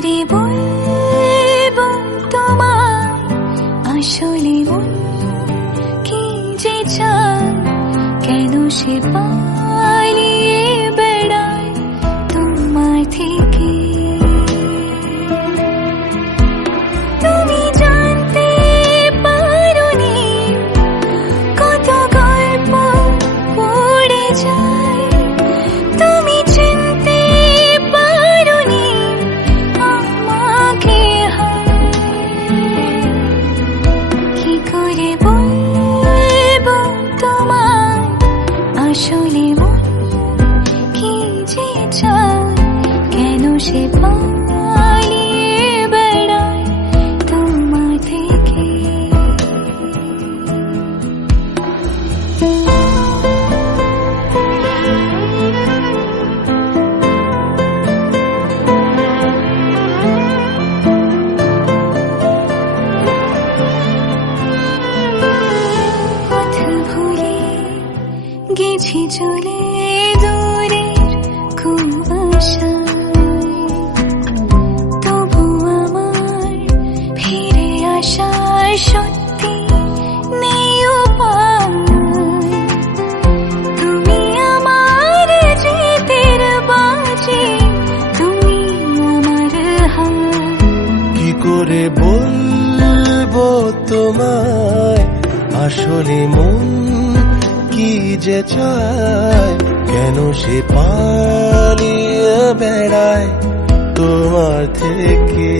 করে বলবো তোমায় আসলে মন কি যে চায়, কেন সে পালিয়ে বেড়ায় তোমার থেকে। তুমি জানতে পারোনি কত গল্প পড়ে যায়, তুমি চিনতে পারোনি আমাকে। কি করে বলবো তোমায় আসলে মন কি যে চায়, কেন সে পালিয়ে বেড়ায় তোমার থেকে। পথ ভুলে গেছি চলে দূরের কুয়াশায়, তবু আমার ফিরে আসার সত্যি নেই উপায়। তুমি আমার জিতের বাজি, তুমি আমার হার। কি করে বলবো তোমায় আসলে মন কি যে চায়, কেন সে পালিয়ে বেড়ায় তোমার থেকে।